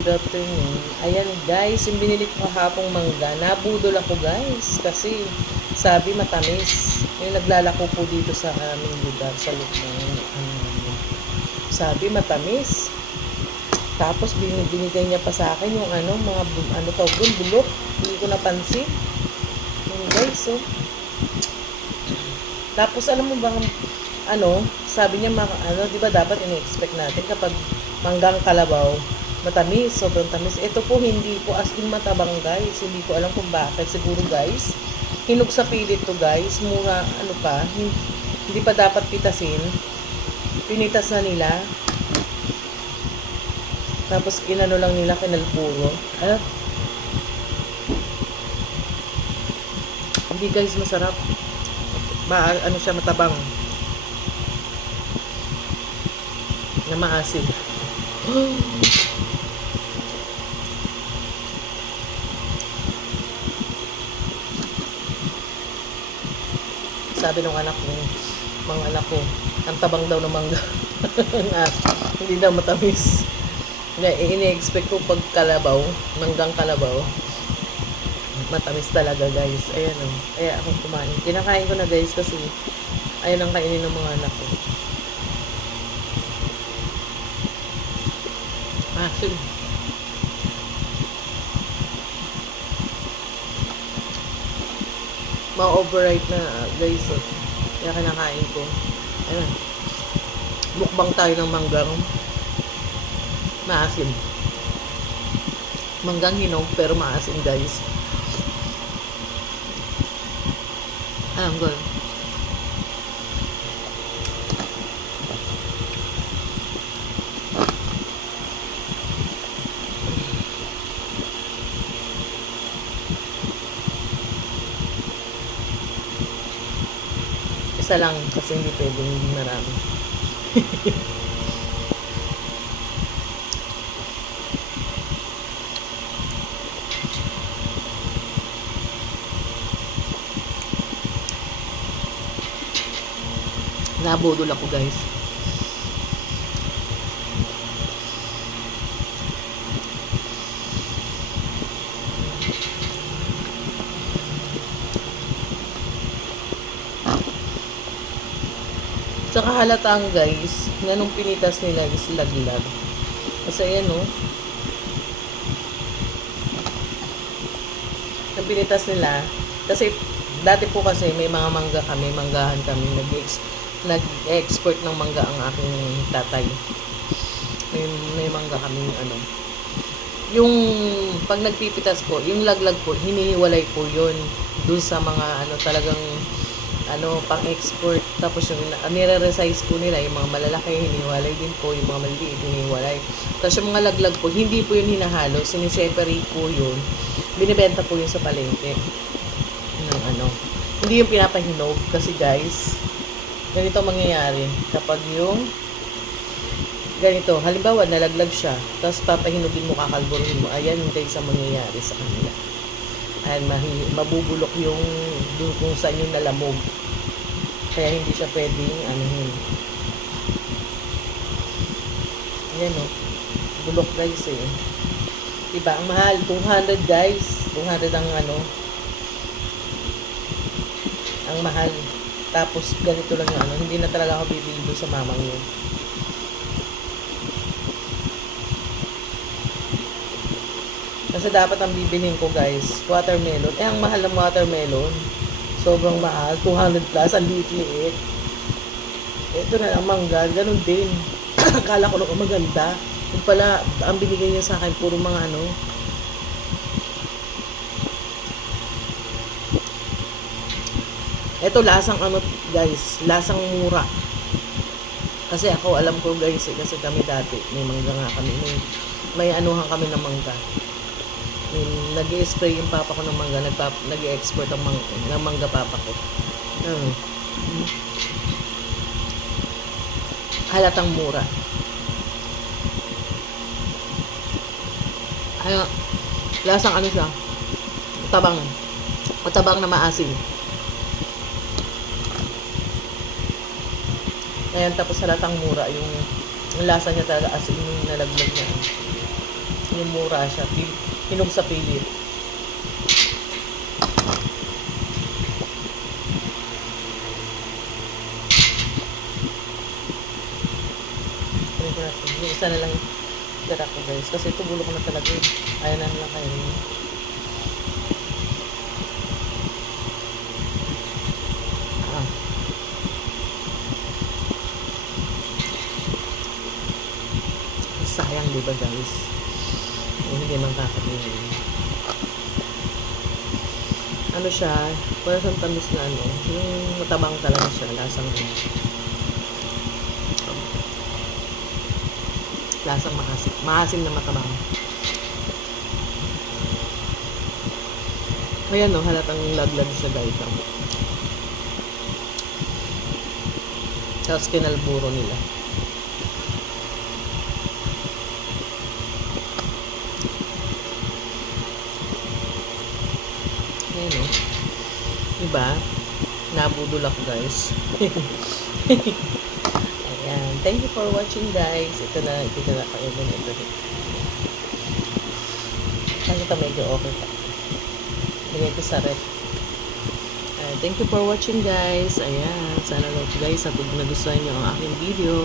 Good afternoon. Ayan guys, yung binili ko kahapong mangga, nabudol ako guys kasi sabi matamis. Yung naglalako po dito sa aming lugar, sa loob ng sabi matamis. Tapos binigay niya pa sa akin yung mga tawag doon, bulok. Hindi ko napansin. Yung guys, oh. Tapos alam mo bang sabi niya di ba dapat ini-expect natin kapag manggang kalabaw matamis, sobrang tamis. Ito po hindi po as in matabang guys. Hindi ko alam kung bakit. Siguro guys, hinog sa pilit to guys. Mura, hindi pa dapat pitasin. Pinitas na nila. Tapos inano lang nila, kinalpuro. Hindi guys, masarap. Siya, matabang. Na maasim. Sabi ng mga anak ko, ang tabang daw ng mangga. Hindi daw matamis. Ini-expect ko pag kalabaw, manggang kalabaw, matamis talaga guys. Ayan o. Kaya ako kumain. Kinakain ko na guys kasi ayan ang kainin ng mga anak ko. Asin. Ma-override na guys. Kaya kinakain ko. Ayan. Mukbang tayo ng manggang maasim. Manggang hinog pero maasim guys. Ang good. Isa lang kasi hindi pwedeng hindi marami. Nabudol ako guys. Tsaka halatang guys, nga nung pinitas nila is laglag. Kasi ayan o. Nung pinitas nila, kasi dati po kasi may mga mangga kami, manggahan kami, nag-export ng mangga ang aking tatay. May mangga kami yung pag nagpipitas po, yung laglag po, hinihiwalay po yun dun sa mga talagang pang-export. Tapos yung nire-resize po nila, yung mga malalaki, hiniwalay din po, yung mga maliliit, hiniwalay. Tapos yung mga laglag po, hindi po yun hinahalo, siniseparate po yun. Binibenta po yun sa palengke. Hindi yung pinapahinog. Kasi guys, ganito mangyayari. Kapag yung ganito, halimbawa, nalaglag siya, tapos papahinugin mo, kakalburuhin mo, ayan yung guys ang mangyayari sa kanila. Ayan, mabubulok yung dun kung saan yung nalamog. Kaya hindi siya pwedeng Ayan o. Bulok guys eh. Diba? Ang mahal. 200 guys. 200 ang ang mahal. Tapos ganito lang yung hindi na talaga ako bibili doon sa mamang yun. Kasi dapat ang bibilhin ko guys, watermelon. Ang mahal ng watermelon. Sobrang mahal. 200 plus. Ang liit-liit. Ito na lang mangga. Ganun din. Akala ko nung maganda. Yung pala, ang binigay niya sa akin, puro mga Ito lasang guys. Lasang mura. Kasi ako, alam ko guys, kasi kami dati, may mangga nga kami. May anuhan kami ng mangga. Nag-i-spray yung papa ko ng mangga, nag-i-export ng mangga papa ko. Halatang mura. Lasang siya? Matabang na maasim. Ayan, tapos halatang mura yung lasa niya talaga as in yung nalaglag niya. Yung mura siya. Hinog sa pilit. Yung isa na lang tira ko guys. Kasi ito bulok na talaga. Ayaw na lang kayo. Ah. Sayang diba guys? Hindi man kakabili. Ano siya? Parang tamis na ano. Yung matabang talaga siya. Lasang maasim. Maasim na matabang. Ayan o, halatang laglag siya guys. Tapos kinalburo nila. Ayan o. Diba? Nabudol ako guys. Ayan. Thank you for watching guys. Ito na kayo din ito. Kasi ito medyo okay pa. Lagay ko sa rep. Thank you for watching guys. Ayan. Sana guys nagustuhan nyo ang aking video.